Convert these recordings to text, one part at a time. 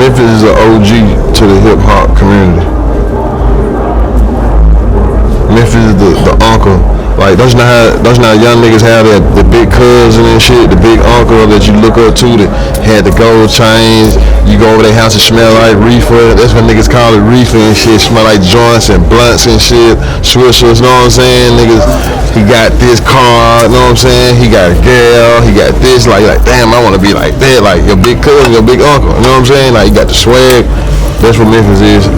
Memphis is an OG to the hip hop community. Memphis is the uncle. Like those not young niggas have that the big cousin and shit, the big uncle that you look up to that had the gold chains. You go over their house and smell like reefer. That's what niggas call it, reefer and shit. Smell like joints and blunts and shit. Swishers, know what I'm saying? Niggas, he got this car, know what I'm saying? He got a girl, he got this. Like damn, I want to be like that. Like your big cousin, your big uncle. You know what I'm saying? Like you got the swag. That's what Memphis is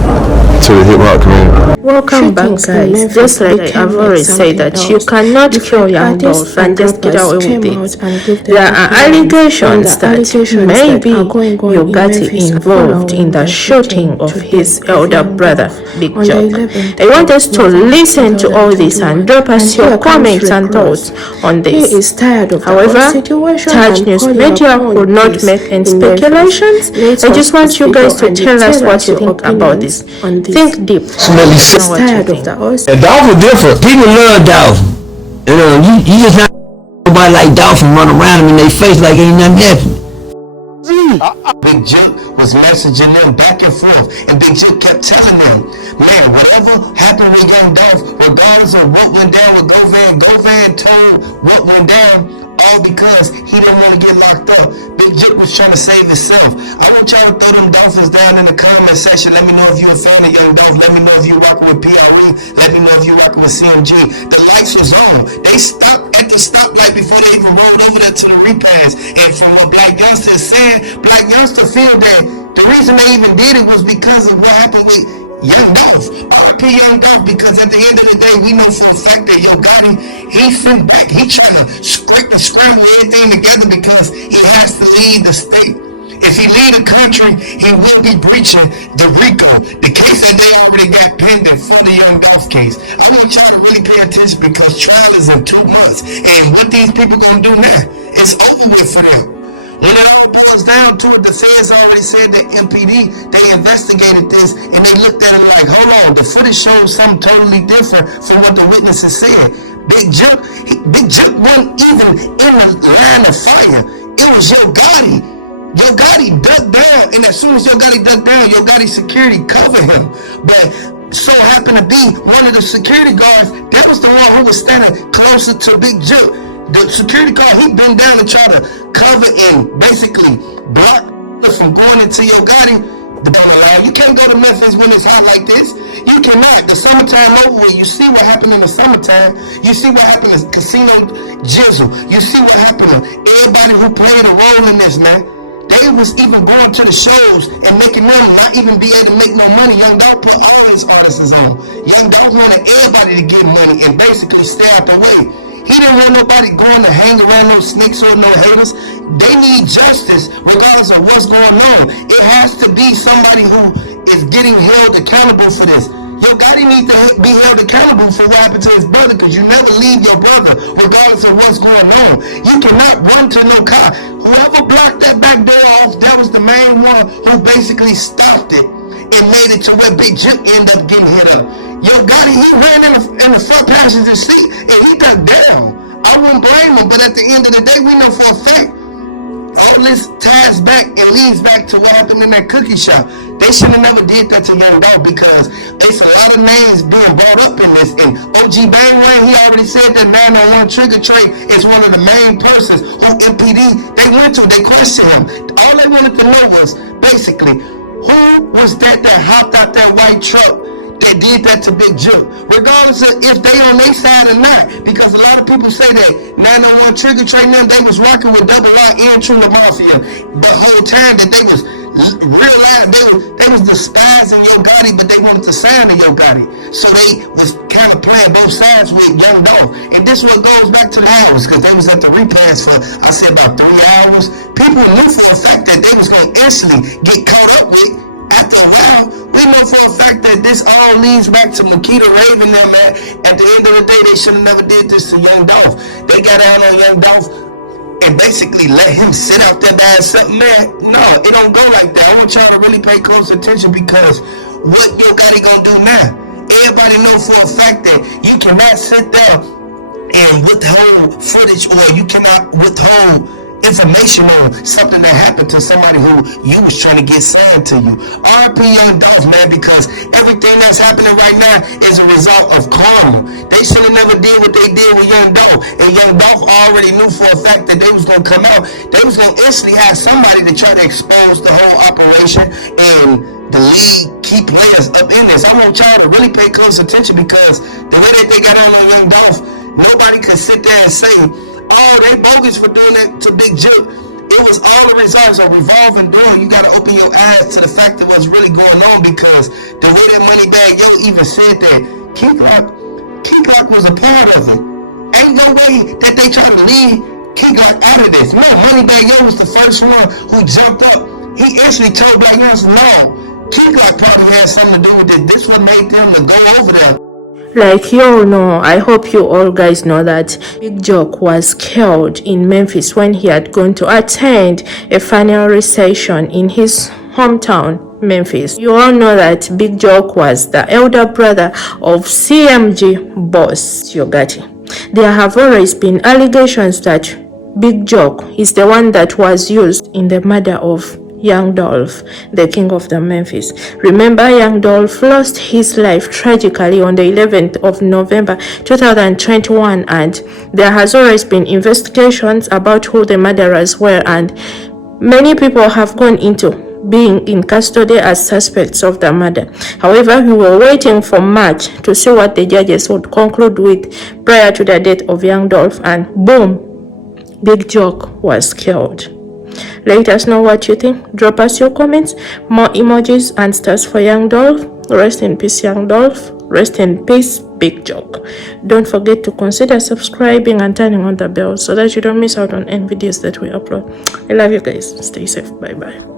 to the hip hop community. Welcome back, guys. Just like I've already said that you cannot kill young dolls and just get away with it. There are allegations that maybe Gotti involved in the shooting of his elder brother, Big Jook. I want us to listen to all this and drop us your comments and thoughts on this. However, Taj News Media will not make any speculations. I just want you guys to tell us what you think about this. Think deep. And Dolph is different. People love Dolph. You just not nobody like Dolph and run around them in their face like ain't nothing happening. Big Jook was messaging them back and forth, and Big Jook kept telling them, man, whatever happened with Young Dolph, regardless of what went down with Govan told what went down, all because he didn't want to get locked up. Big Jook was trying to save himself. I want y'all to throw them Dolphins down in the comment section. Let me know if you're a fan of Young Dolph. Let me know if you're rocking with PRE. Let me know if you're rocking with CMG. The lights was on. They stopped at the stoplight before they even rolled over there to the repass. And from what Black Youngster said, Black Youngster feel that the reason they even did it was because of what happened with Young Dolph. RIP Young Dolph, because at the end of the day, we know for a fact that Gotti, he sent back. He trying to scrape and scramble everything together because he has to leave the state. If he leave the country, he will be breaching the RICO, the case that they already got pending for the Young Dolph case. I want y'all to really pay attention because trial is in 2 months. And what these people gonna do now, it's over with for them. When it all boils down to it, the feds already said that MPD, they investigated this and they looked at it like, hold on, the footage shows something totally different from what the witnesses said. Big Jook wasn't even in the line of fire. It was Gotti. Gotti dug down, and as soon as Gotti dug down, Gotti's security covered him. But so happened to be one of the security guards, that was the one who was standing closer to Big Jook. The security guard, he bent down to try to cover and basically block from going into Gotti. But don't allow. You can't go to Memphis when it's hot like this. You cannot. The summertime over with. You see what happened in the summertime. You see what happened in Casino Jizzle. You see what happened to everybody who played a role in this, man. They was even going to the shows and making them not even be able to make no money. Young Dolph put all his artists on. Young Dolph wanted everybody to get money and basically stay out the way. He didn't want nobody going to hang around no snakes or no haters. They need justice regardless of what's going on. It has to be somebody who is getting held accountable for this. Gotti needs to be held accountable for what happened to his brother, because you never leave your brother regardless of what's going on. You cannot run to no car. Whoever blocked that back door off, that was the main one who basically stopped it and made it to where Big Jook ended up getting hit up. Gotti, he ran in the front passenger seat and he dug down. I wouldn't blame him, but at the end of the day, we know for a fact all this ties back and leads back to what happened in that cookie shop. They should have never did that to Young Dolph because it's a lot of names being brought up in this. And OG Bangway, he already said that 901 Trigger Trey is one of the main persons who MPD, they went to, they questioned him. All they wanted to know was basically, who was that hopped out that white truck that did that to Big Jook, regardless of if they on their side or not, because a lot of people say that 901 Trigger Trey them, they was rocking with Double R and True Mafia the whole time, that they was real loud, they was despising Gotti, but they wanted to sign to Gotti, so they was kind of playing both sides with Young Dolph. And this what goes back to the hours, because they was at the repass for, I said, about 3 hours. People knew for a fact that they was going to instantly get caught up with. After a while, we know for a fact that this all leads back to Makita Raven them at the end of the day, they should have never did this to Young Dolph. They got out on Young Dolph and basically let him sit out there by himself. Man, no, it don't go like that. I want y'all to really pay close attention, because what Gotti gonna do now? Everybody know for a fact that you cannot sit there and withhold footage, or you cannot withhold information on something that happened to somebody who you was trying to get signed to you. RP Young Dolph, man, because everything that's happening right now is a result of karma. They should have never did what they did with Young Dolph, and Young Dolph already knew for a fact that they was gonna come out. They was gonna instantly have somebody to try to expose the whole operation and the league key players up in this. I want y'all to really pay close attention, because the way that they got on Young Dolph, nobody could sit there and say, oh, they bogus for doing that to Big Jook. It was all the results of revolving door. You gotta open your eyes to the fact of what's really going on, because the way that Moneybagg Yo even said that Key Glock was a part of it. Ain't no way that they try to leave Key Glock out of this. No, Moneybagg Yo was the first one who jumped up. He instantly told Black Young's no. Key Glock probably had something to do with it. This would make them to go over there. Like you all know, I hope you all guys know that Big Jook was killed in Memphis when he had gone to attend a funeral session in his hometown, Memphis. You all know that Big Jook was the elder brother of CMG boss Gotti. There have always been allegations that Big Jook is the one that was used in the murder of Young Dolph, the king of the Memphis. Remember, Young Dolph lost his life tragically on the 11th of November 2021, and there has always been investigations about who the murderers were, and many people have gone into being in custody as suspects of the murder. However, we were waiting for March to see what the judges would conclude with prior to the death of Young Dolph, and boom, Big Jook was killed. Let us know what you think. Drop us your comments. More emojis and stars for Young Dolph. Rest in peace, Young Dolph. Rest in peace, Big Jook. Don't forget to consider subscribing and turning on the bell so that you don't miss out on any videos that we upload. I love you guys. Stay safe. Bye bye.